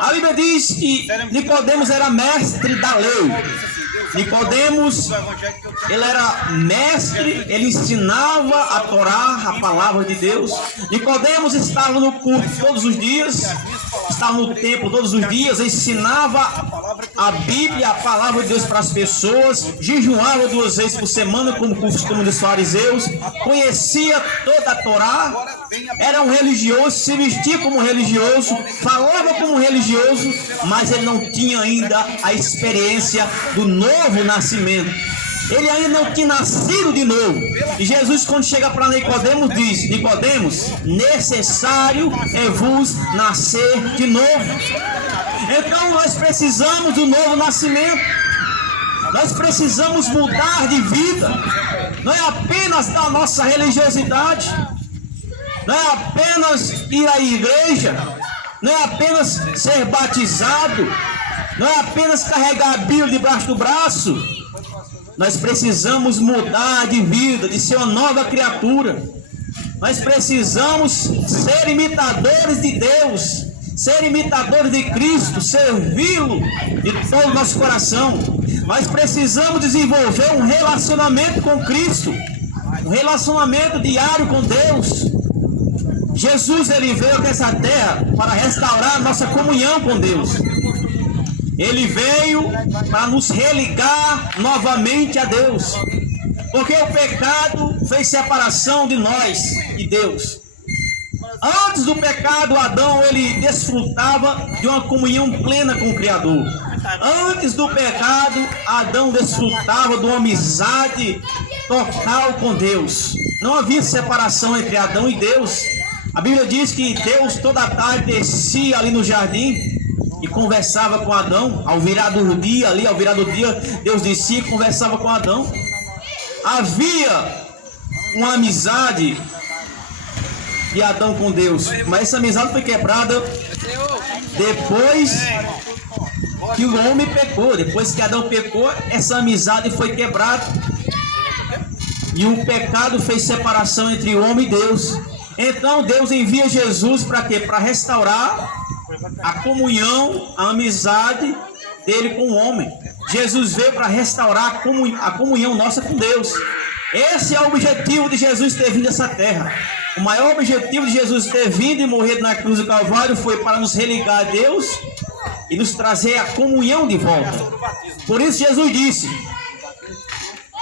A Bíblia diz que Nicodemos era mestre da lei. Nicodemos, ele era mestre, ele ensinava a Torá, a palavra de Deus. Nicodemos estava no culto todos os dias, estava no templo todos os dias, ensinava a Bíblia, a palavra de Deus para as pessoas, jejuava 2 vezes por semana, como costume dos fariseus, conhecia toda a Torá, era um religioso, se vestia como religioso, falava como religioso, mas ele não tinha ainda a experiência do novo nascimento. Ele ainda não tinha nascido de novo. E Jesus, quando chega para Nicodemos, diz: Nicodemos, necessário é vos nascer de novo. Então nós precisamos do novo nascimento. Nós precisamos mudar de vida. Não é apenas da nossa religiosidade, não é apenas ir à igreja, não é apenas ser batizado, não é apenas carregar a Bíblia debaixo do braço. Nós precisamos mudar de vida, de ser uma nova criatura. Nós precisamos ser imitadores de Deus, ser imitadores de Cristo, servi-lo de todo o nosso coração. Nós precisamos desenvolver um relacionamento com Cristo, um relacionamento diário com Deus. Jesus, ele veio nessa terra para restaurar a nossa comunhão com Deus. Ele veio para nos religar novamente a Deus, porque o pecado fez separação de nós e Deus. Antes do pecado, Adão, ele desfrutava de uma comunhão plena com o Criador. Antes do pecado, Adão desfrutava de uma amizade total com Deus. Não havia separação entre Adão e Deus. A Bíblia diz que Deus toda a tarde descia ali no jardim e conversava com Adão. Ao virar do dia, Deus descia e conversava com Adão. Havia uma amizade de Adão com Deus, mas essa amizade foi quebrada depois que o homem pecou. Depois que Adão pecou, essa amizade foi quebrada e o pecado fez separação entre o homem e Deus. Então Deus envia Jesus para quê? Para restaurar a comunhão, a amizade dele com o homem. Jesus veio para restaurar a comunhão nossa com Deus. Esse é o objetivo de Jesus ter vindo a essa terra. O maior objetivo de Jesus ter vindo e morrido na cruz do Calvário foi para nos religar a Deus e nos trazer a comunhão de volta. Por isso Jesus disse,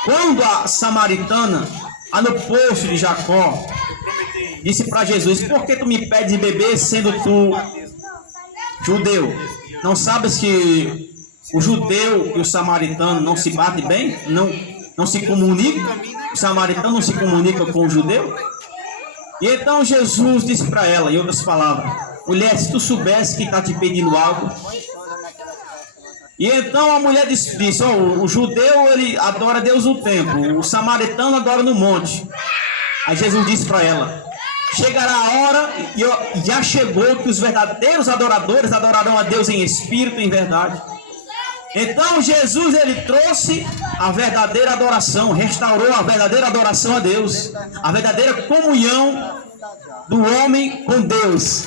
quando a samaritana, lá no poço de Jacó, disse para Jesus: por que tu me pedes de beber, sendo tu judeu? Não sabes que o judeu e o samaritano não se batem bem? Não se comunicam? O samaritano não se comunica com o judeu? E então Jesus disse para ela, em outras palavras: mulher, se tu soubesse que está te pedindo algo. E então a mulher disse: o judeu, ele adora Deus no templo, o samaritano adora no monte. Aí Jesus disse para ela: chegará a hora, e já chegou, que os verdadeiros adoradores adorarão a Deus em espírito e em verdade. Então Jesus, ele trouxe a verdadeira adoração, restaurou a verdadeira adoração a Deus, a verdadeira comunhão do homem com Deus.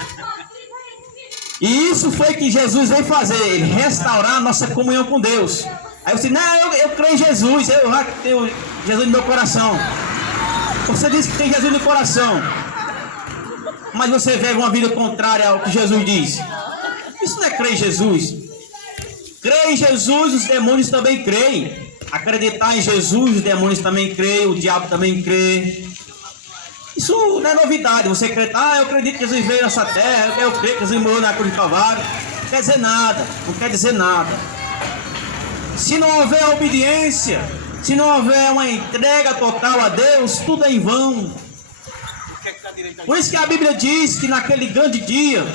E isso foi que Jesus veio fazer, ele restaurar a nossa comunhão com Deus. Aí eu disse: não, eu creio em Jesus, eu já tenho Jesus no meu coração. Você disse que tem Jesus no coração, mas você vive uma vida contrária ao que Jesus diz. Isso não é crer em Jesus. Crer em Jesus, os demônios também creem. Acreditar em Jesus, os demônios também creem, o diabo também crê. Isso não é novidade. Você acreditar: eu acredito que Jesus veio nessa terra, eu creio que Jesus morreu na cruz de Calvário. Não quer dizer nada, não quer dizer nada. Se não houver obediência, se não houver uma entrega total a Deus, tudo é em vão. Por isso que a Bíblia diz que naquele grande dia,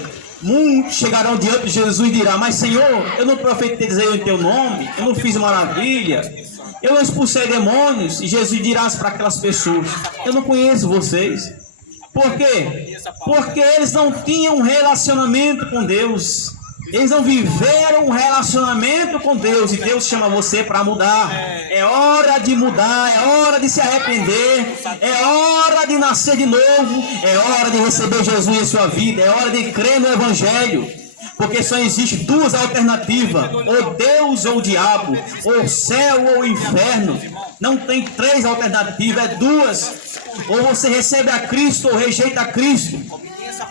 muitos chegarão diante de Jesus e dirão: mas Senhor, eu não profetizei em teu nome, eu não fiz maravilha, eu não expulsei demônios. E Jesus dirá para aquelas pessoas: eu não conheço vocês. Por quê? Porque eles não tinham um relacionamento com Deus. Eles não viveram um relacionamento com Deus. E Deus chama você para mudar. É hora de mudar, é hora de se arrepender, é hora de nascer de novo, é hora de receber Jesus em sua vida, é hora de crer no Evangelho. Porque só existe duas alternativas: ou Deus ou o diabo, ou céu ou inferno. Não tem três alternativas, é duas. Ou você recebe a Cristo ou rejeita a Cristo.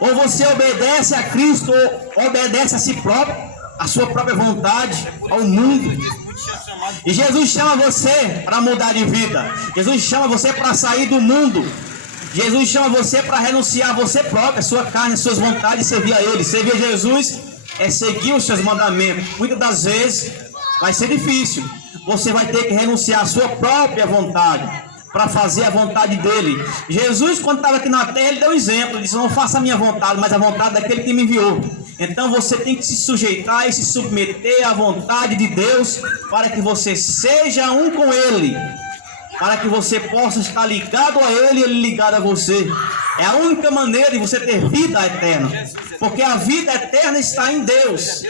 Ou você obedece a Cristo ou obedece a si próprio, a sua própria vontade, ao mundo. E Jesus chama você para mudar de vida. Jesus chama você para sair do mundo. Jesus chama você para renunciar a você próprio, a sua carne, as suas vontades, e servir a Ele. Servir a Jesus é seguir os seus mandamentos. Muitas das vezes vai ser difícil. Você vai ter que renunciar à sua própria vontade para fazer a vontade dele. Jesus, quando estava aqui na terra, ele deu exemplo. Ele disse: não faça a minha vontade, mas a vontade daquele que me enviou. Então você tem que se sujeitar e se submeter à vontade de Deus, para que você seja um com Ele, para que você possa estar ligado a Ele e Ele ligado a você. É a única maneira de você ter vida eterna, porque a vida eterna está em Deus.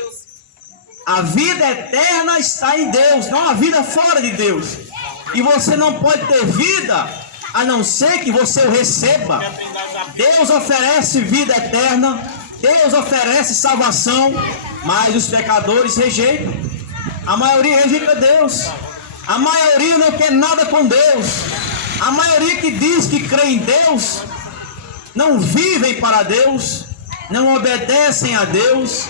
A vida eterna está em Deus, não há vida fora de Deus. E você não pode ter vida a não ser que você o receba. Deus oferece vida eterna, Deus oferece salvação, mas os pecadores rejeitam. A maioria rejeita Deus. A maioria não quer nada com Deus. A maioria que diz que crê em Deus não vivem para Deus, não obedecem a Deus,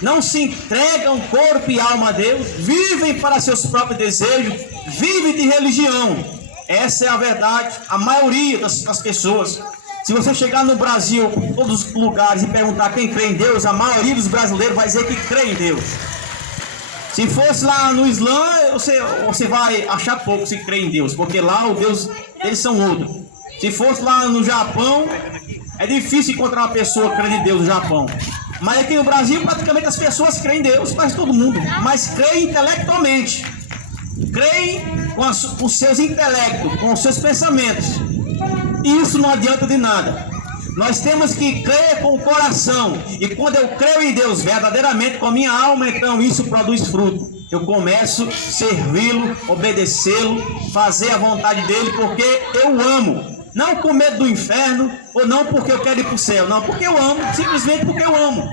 não se entregam corpo e alma a Deus, vivem para seus próprios desejos, vivem de religião. Essa é a verdade. A maioria das pessoas. Se você chegar no Brasil, em todos os lugares, e perguntar quem crê em Deus, a maioria dos brasileiros vai dizer que crê em Deus. Se fosse lá no Islã, você vai achar pouco se crê em Deus, porque lá o Deus eles são outros. Se fosse lá no Japão, é difícil encontrar uma pessoa que crê em Deus no Japão. Mas aqui no Brasil, praticamente as pessoas creem em Deus, quase todo mundo. Mas creem intelectualmente. Creem com os seus intelectos, com os seus pensamentos. E isso não adianta de nada. Nós temos que crer com o coração. E quando eu creio em Deus verdadeiramente com a minha alma, então isso produz fruto. Eu começo a servi-lo, obedecê-lo, fazer a vontade dele, porque eu amo. Não com medo do inferno, ou não porque eu quero ir para o céu. Não, porque eu amo, simplesmente porque eu amo.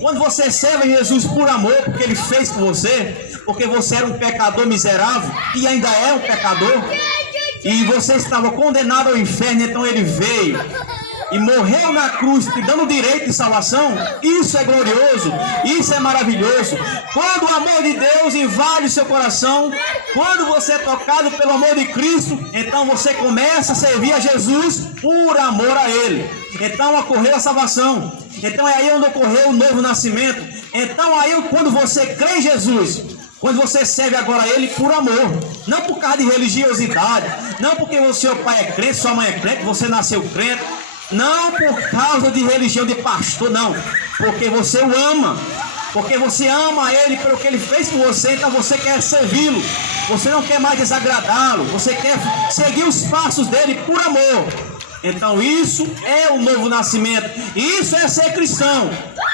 Quando você serve a Jesus por amor, porque Ele fez por você, porque você era um pecador miserável, e ainda é um pecador, e você estava condenado ao inferno, então Ele veio e morreu na cruz, te dando direito de salvação. Isso é glorioso, isso é maravilhoso. Quando o amor de Deus invade o seu coração, quando você é tocado pelo amor de Cristo, então você começa a servir a Jesus por amor a Ele. Então ocorreu a salvação. Então é aí onde ocorreu o novo nascimento. Então aí quando você crê em Jesus, quando você serve agora a Ele por amor, não por causa de religiosidade, não porque o seu pai é crente, sua mãe é crente, você nasceu crente, não por causa de religião de pastor, não, porque você o ama, porque você ama Ele pelo que Ele fez por você, então você quer servi-lo, você não quer mais desagradá-lo, você quer seguir os passos dele por amor. Então isso é o novo nascimento, isso é ser cristão.